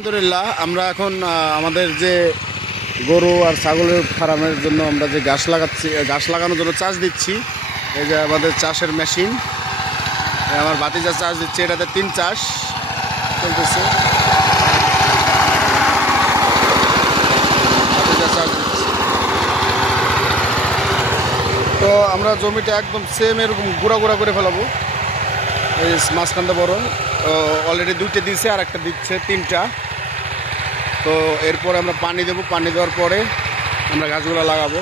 আলহামদুলিল্লাহ আমরা এখন আমাদের যে গরু আর ছাগলের ফার্মের জন্য আমরা যে গাছ লাগানোর জন্য চাষ দিচ্ছি। এই যে আমাদের চাষের মেশিন, আমার ভাতিজা চাষ দিচ্ছে, এটাতে 3 চাষ চলতেছে। ভাতিজা চাষ দিচ্ছে। তো আমরা জমিটা একদম সেম এরকম গুঁড়া গুঁড়া করে ফেলাবো। এই মাঝখানটা বড় অলরেডি 2টে দিয়েছে, আর একটা দিচ্ছে 3টা। তো এরপরে আমরা পানি দেবো, পানি দেওয়ার পরে আমরা গাছগুলো লাগাবো।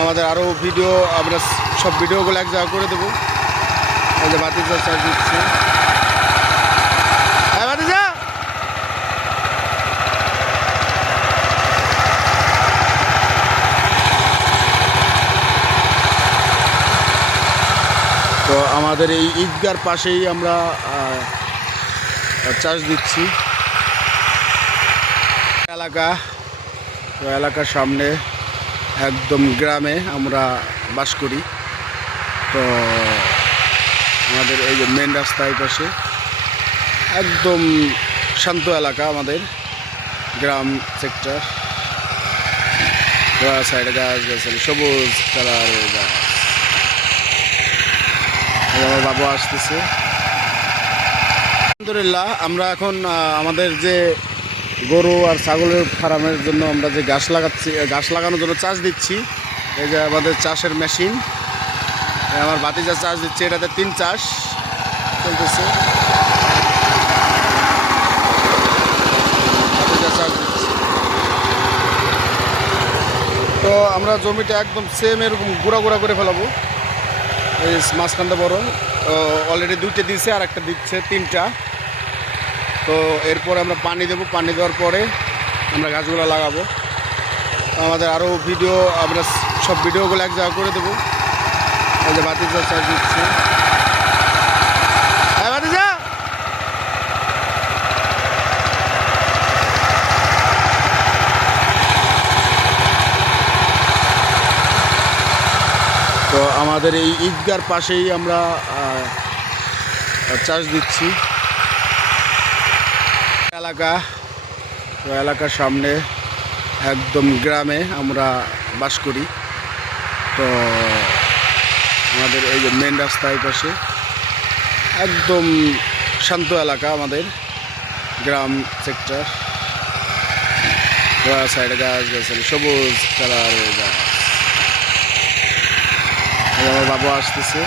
আমাদের আরও ভিডিও, আমরা সব ভিডিওগুলো এক জায়গা করে দেবো। এই যে ভাতিজা চাষ দিচ্ছে। হ্যাঁ ভাতিজা, তো আমাদের এই ঈদগার পাশেই আমরা চাষ দিচ্ছি এলাকা। তো এলাকার সামনে একদম গ্রামে আমরা বাস করি। তো আমাদের এই যে মেন রাস্তায় পাশে একদম শান্ত এলাকা, আমাদের গ্রাম সেক্টর। সাইডে গাছ গাছালি, সবুজ কালারের গাছ। আমার বাবা আসতেছে। আলহামদুলিল্লাহ আমরা এখন আমাদের যে গরু আর ছাগলের ফার্মের জন্য আমরা যে গাছ লাগানোর জন্য চাষ দিচ্ছি। এই যে আমাদের চাষের মেশিন, আমার ভাতিজা চাষ দিচ্ছে, এটাতে 3 চাষ চলতেছে। ভাতিজা চাষ দিচ্ছে। তো আমরা জমিটা একদম সেম এরকম গুঁড়া গুঁড়া করে ফেলাবো। এই মাঝখানটা বড় অলরেডি 2টে দিয়েছে, আর একটা দিচ্ছে 3টা। তো এরপরে আমরা পানি দেবো, পানি দেওয়ার পরে আমরা গাছগুলো লাগাবো। আমাদের আরও ভিডিও, আমরা সব ভিডিওগুলো এক জায়গা করে দেবো। এই যে ভাতিজা চাষ দিচ্ছে। হ্যাঁ ভাতিজা, তো আমাদের এই ঈদগার পাশেই আমরা চাষ দিচ্ছি এলাকা। তো এলাকার সামনে একদম গ্রামে আমরা বাস করি। তো আমাদের এই যে মেন রাস্তায় পাশে একদম শান্ত এলাকা, আমাদের গ্রাম সেক্টর। সাইডে গাছ গাছালি, সবুজ কালারের গাছ। আমার বাবা আসতেছে।